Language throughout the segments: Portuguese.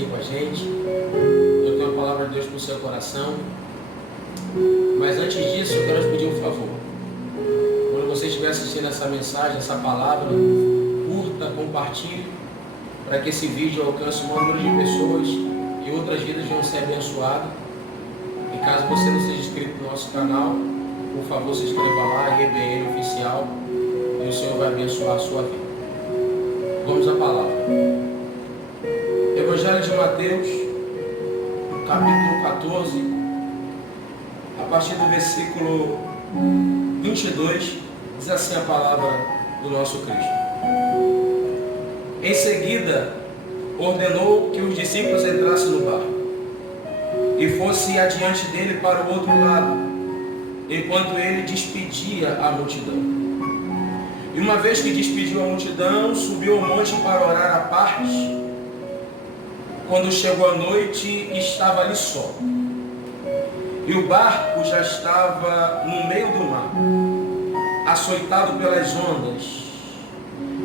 aqui com a gente. Eu tenho uma palavra de Deus para o seu coração. Mas antes disso, eu quero te pedir um favor. Quando você estiver assistindo essa mensagem, essa palavra, curta, compartilhe, para que esse vídeo alcance o maior número de pessoas e outras vidas vão ser abençoadas. E caso você não seja inscrito no nosso canal, por favor, se inscreva lá, RBN Oficial, e o Senhor vai abençoar a sua vida. Vamos à palavra. Evangelho de Mateus, capítulo 14, a partir do versículo 22, diz assim a palavra do nosso Cristo. Em seguida, ordenou que os discípulos entrassem no barco e fosse adiante dele para o outro lado, enquanto ele despedia a multidão. E uma vez que despediu a multidão, subiu ao monte para orar à parte. Quando chegou a noite, estava ali só. E o barco já estava no meio do mar, açoitado pelas ondas,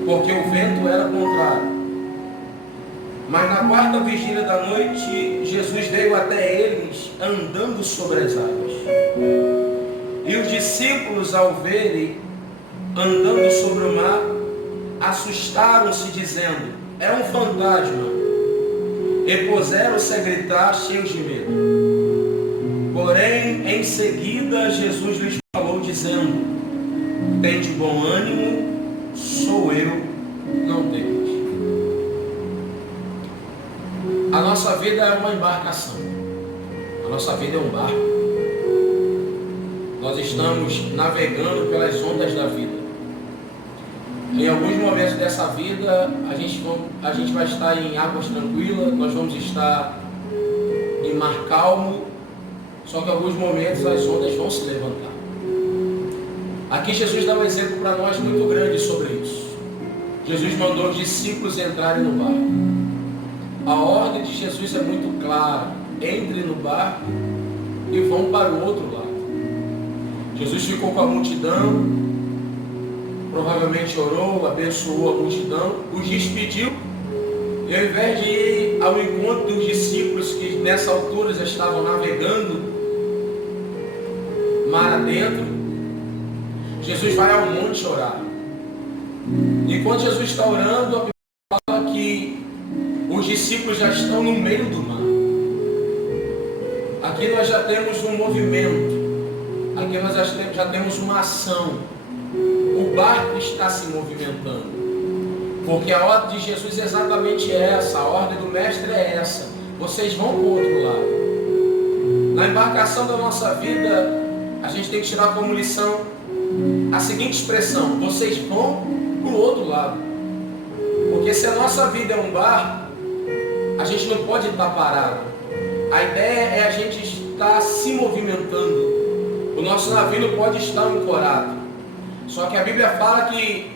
porque o vento era contrário. Mas na quarta vigília da noite, Jesus veio até eles andando sobre as águas. E os discípulos, ao verem andando sobre o mar, assustaram-se, dizendo: é um fantasma. E puseram-se a gritar, cheios de medo. Porém, em seguida, Jesus lhes falou, dizendo: tende bom ânimo, sou eu, não temas. A nossa vida é uma embarcação. A nossa vida é um barco. Nós estamos navegando pelas ondas da vida. Em alguns momentos dessa vida, a gente vai estar em águas tranquilas, nós vamos estar em mar calmo, só que em alguns momentos as ondas vão se levantar. Aqui Jesus dá um exemplo para nós muito grande sobre isso. Jesus mandou os discípulos entrarem no barco. A ordem de Jesus é muito clara: entre no barco e vão para o outro lado. Jesus ficou com a multidão, provavelmente orou, abençoou a multidão, os despediu, e ao invés de ir ao encontro dos discípulos que nessa altura já estavam navegando mar adentro, Jesus vai ao monte orar. Enquanto Jesus está orando, a Bíblia fala que os discípulos já estão no meio do mar. Aqui nós já temos um movimento, aqui nós já temos uma ação. O barco está se movimentando, porque a ordem de Jesus é exatamente essa, a ordem do mestre é essa: vocês vão para o outro lado. Na embarcação da nossa vida, a gente tem que tirar como lição a seguinte expressão: vocês vão para o outro lado. Porque se a nossa vida é um barco, a gente não pode estar parado. A ideia é a gente estar se movimentando. O nosso navio não pode estar ancorado. Só que a Bíblia fala que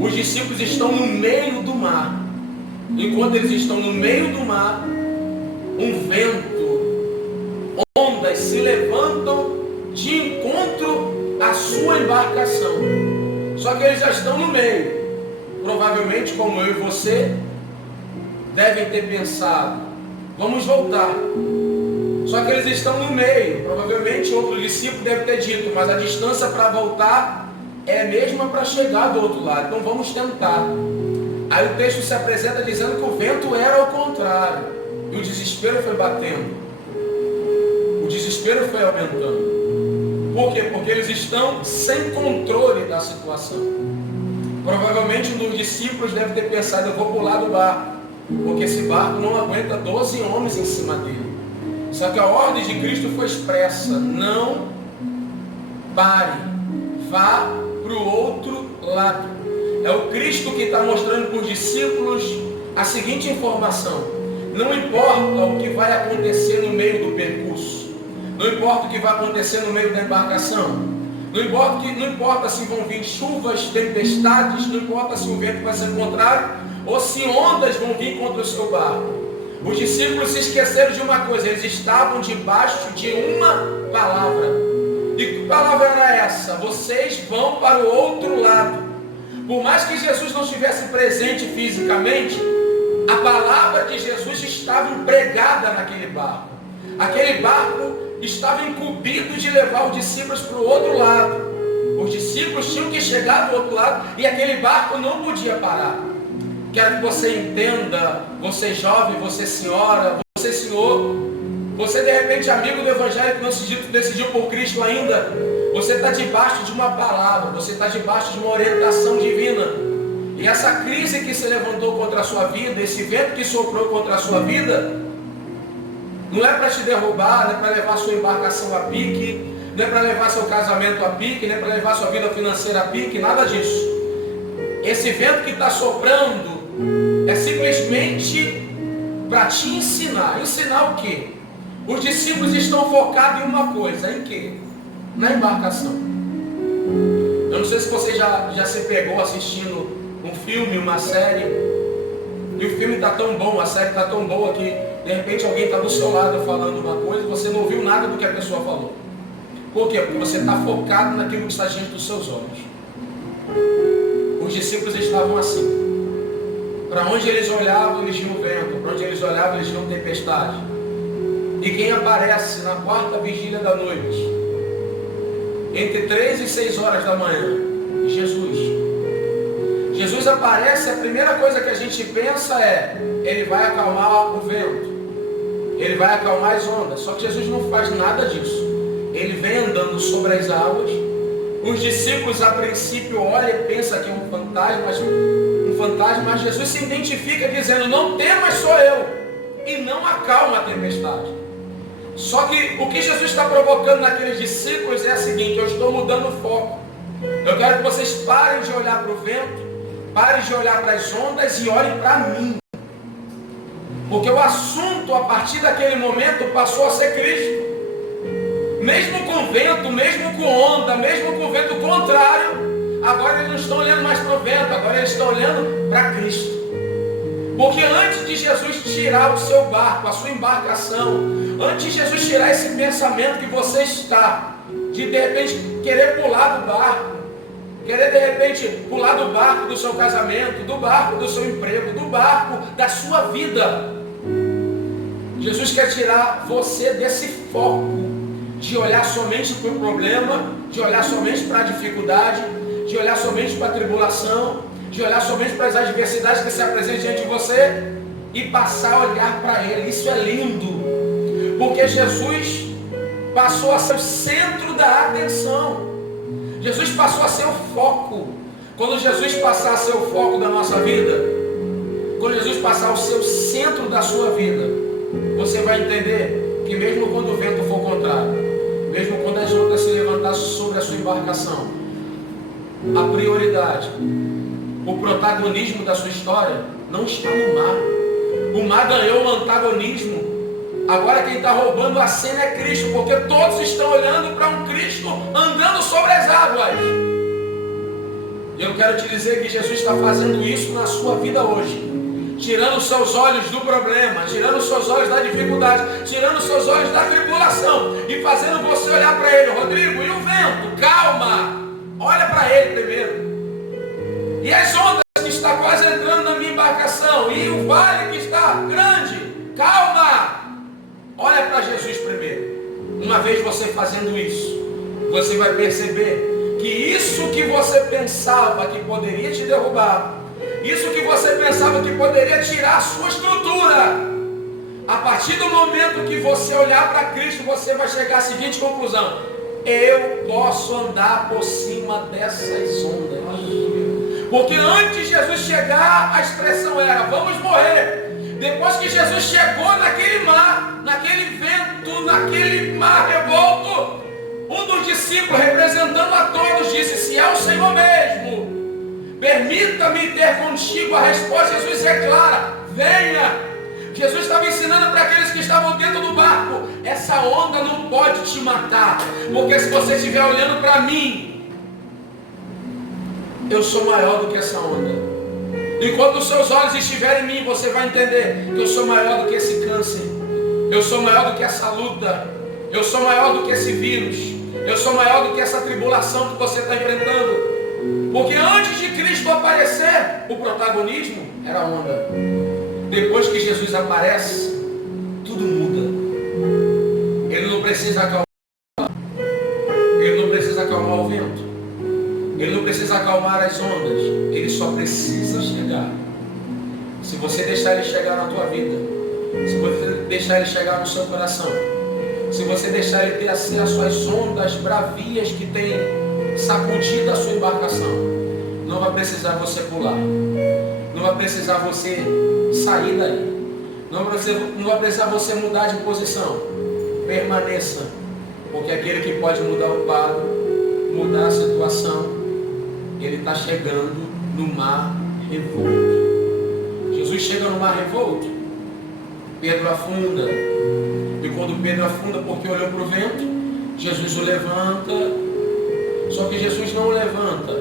os discípulos estão no meio do mar. Enquanto eles estão no meio do mar, um vento, ondas se levantam de encontro à sua embarcação. Só que eles já estão no meio. Provavelmente, como eu e você, devem ter pensado: vamos voltar. Só que eles estão no meio. Provavelmente outro discípulo deve ter dito: mas a distância para voltar é a mesma para chegar do outro lado, então vamos tentar. Aí o texto se apresenta dizendo que o vento era ao contrário, e o desespero foi batendo, o desespero foi aumentando. Por quê? Porque eles estão sem controle da situação. Provavelmente um dos discípulos deve ter pensado: eu vou pular do barco, porque esse barco não aguenta 12 homens em cima dele. Só que a ordem de Cristo foi expressa: não pare, vá para o outro lado. É o Cristo que está mostrando para os discípulos a seguinte informação: não importa o que vai acontecer no meio do percurso, não importa o que vai acontecer no meio da embarcação, não importa se vão vir chuvas, tempestades, não importa se o vento vai ser contrário ou se ondas vão vir contra o seu barco. Os discípulos se esqueceram de uma coisa: eles estavam debaixo de uma palavra. E que palavra era essa? Vocês vão para o outro lado. Por mais que Jesus não estivesse presente fisicamente, A palavra de Jesus estava empregada naquele barco. Aquele barco estava incumbido de levar os discípulos para o outro lado. Os discípulos tinham que chegar do outro lado e aquele barco não podia parar. Quero que você entenda, você jovem, você senhora, você senhor, você de repente amigo do evangelho que não decidiu por Cristo ainda, você está debaixo de uma palavra, você está debaixo de uma orientação divina. E essa crise que se levantou contra a sua vida, esse vento que soprou contra a sua vida, não é para te derrubar, não é para levar sua embarcação a pique, não é para levar seu casamento a pique, não é para levar sua vida financeira a pique, nada disso. Esse vento que está soprando é simplesmente para te ensinar. Ensinar o quê? Os discípulos estão focados em uma coisa, em quê? Na embarcação. Eu não sei se você já se pegou assistindo um filme, uma série, e o filme está tão bom, a série está tão boa que de repente alguém está do seu lado falando uma coisa e você não ouviu nada do que a pessoa falou. Por quê? Porque você está focado naquilo que está diante dos seus olhos. Os discípulos estavam assim. Para onde eles olhavam, eles viam vento. Para onde eles olhavam, eles viam tempestade. E quem aparece na quarta vigília da noite, entre 3 e 6 horas da manhã? Jesus. Jesus aparece, a primeira coisa que a gente pensa é, ele vai acalmar o vento. Ele vai acalmar as ondas. Só que Jesus não faz nada disso. Ele vem andando sobre as águas. Os discípulos a princípio olham e pensam que é um fantasma, mas Jesus se identifica dizendo, não temas, sou eu, e não acalma a tempestade. Só que o que Jesus está provocando naqueles discípulos é o seguinte, eu estou mudando o foco. Eu quero que vocês parem de olhar para o vento, parem de olhar para as ondas e olhem para mim. Porque o assunto, a partir daquele momento, passou a ser Cristo. Mesmo com vento, mesmo com onda, mesmo com vento contrário, agora eles não estão olhando mais para o vento, agora eles estão olhando para Cristo. Porque antes de Jesus tirar o seu barco, a sua embarcação, antes de Jesus tirar esse pensamento que você está, de repente querer pular do barco, querer de repente pular do barco do seu casamento, do barco do seu emprego, do barco da sua vida, Jesus quer tirar você desse foco, de olhar somente para o problema, de olhar somente para a dificuldade, de olhar somente para a tribulação, de olhar somente para as adversidades que se apresentam diante de você e passar a olhar para Ele. Isso é lindo, porque Jesus passou a ser o centro da atenção. Jesus passou a ser o foco. Quando Jesus passar a ser o foco da nossa vida, quando Jesus passar a ser o centro da sua vida, você vai entender que mesmo quando o vento for contrário, mesmo quando as ondas se levantar sobre a sua embarcação, a prioridade, o protagonismo da sua história não está no mar. O mar ganhou o antagonismo. Agora quem está roubando a cena é Cristo, porque todos estão olhando para um Cristo andando sobre as águas. E eu quero te dizer que Jesus está fazendo isso na sua vida hoje. Tirando os seus olhos do problema, tirando os seus olhos da dificuldade, tirando os seus olhos da tribulação e fazendo você olhar para Ele. Rodrigo, e o vento? Calma, olha para Ele primeiro. E as ondas que estão quase entrando na minha embarcação, e o vale que está grande, calma, olha para Jesus primeiro. Uma vez você fazendo isso, você vai perceber que isso que você pensava que poderia te derrubar, isso que você pensava que poderia tirar a sua estrutura, a partir do momento que você olhar para Cristo, você vai chegar à seguinte conclusão: eu posso andar por cima dessas ondas. Porque antes de Jesus chegar, a expressão era, vamos morrer. Depois que Jesus chegou naquele mar, naquele vento, naquele mar revolto, um dos discípulos, representando a todos, disse, se é o Senhor mesmo, permita-me ter contigo. A resposta de Jesus é clara, venha. Jesus estava ensinando para aqueles que estavam dentro do barco, essa onda não pode te matar, porque se você estiver olhando para mim, eu sou maior do que essa onda. E quando os seus olhos estiverem em mim, você vai entender que eu sou maior do que esse câncer, eu sou maior do que essa luta, eu sou maior do que esse vírus, eu sou maior do que essa tribulação que você está enfrentando. Porque antes de Cristo aparecer, o protagonismo era a onda. Depois que Jesus aparece, tudo muda. Ele não precisa acalmar. Ele não precisa acalmar o vento. Ele não precisa acalmar as ondas. Ele só precisa chegar. Se você deixar ele chegar na tua vida, se você deixar ele chegar no seu coração, se você deixar ele ter acesso às ondas bravias que tem sacudido a sua embarcação, não vai precisar você pular. Não vai precisar você sair daí. Não vai precisar você mudar de posição. Permaneça. Porque aquele que pode mudar o quadro, mudar a situação, ele está chegando no mar revolto. Jesus chega no mar revolto. Pedro afunda. E quando Pedro afunda porque olhou para o vento, Jesus o levanta. Só que Jesus não o levanta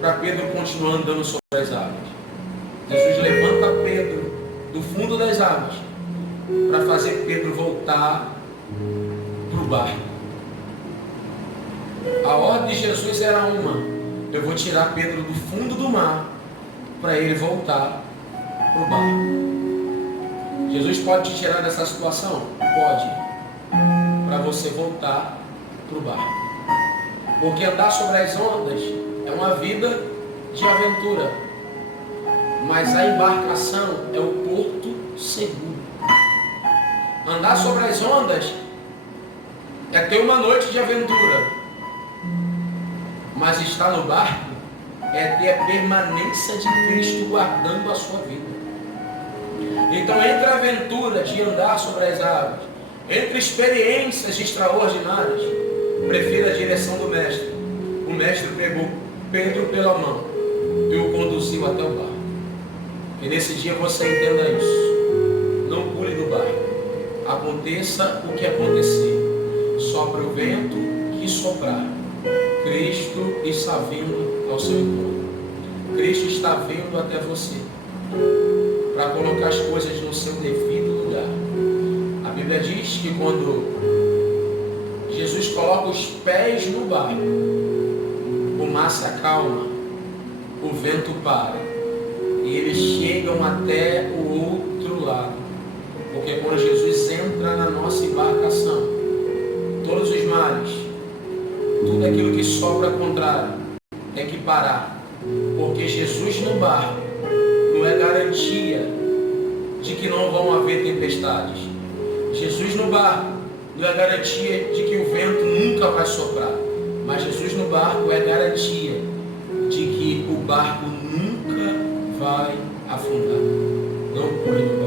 para Pedro continuar andando sobre as águas. Jesus levanta Pedro do fundo das águas para fazer Pedro voltar para o barco. A ordem de Jesus era uma: eu vou tirar Pedro do fundo do mar para ele voltar para o barco. Jesus pode te tirar dessa situação? Pode. Para você voltar para o barco. Porque andar sobre as ondas é uma vida de aventura. Mas a embarcação é o porto seguro. Andar sobre as ondas é ter uma noite de aventura. Mas estar no barco é ter a permanência de Cristo guardando a sua vida. Então, entre a aventura de andar sobre as águas, entre experiências extraordinárias, prefira a direção do Mestre. O Mestre pegou Pedro pela mão e o conduziu até o barco. E nesse dia você entenda isso. Não pule do barco. Aconteça o que acontecer. Sopra o vento que soprar. Cristo está vindo ao seu encontro. Cristo está vindo até você para colocar as coisas no seu devido lugar. A Bíblia diz que quando Jesus coloca os pés no barco, o mar se acalma, o vento para, e eles chegam até o outro lado. Porque quando Jesus entra na nossa embarcação, todos os mares, tudo aquilo que sopra contrário, tem que parar. Porque Jesus no barco não é garantia de que não vão haver tempestades. Jesus no barco não é garantia de que o vento nunca vai soprar. Mas Jesus no barco é garantia de que o barco nunca vai afundar. Não pule.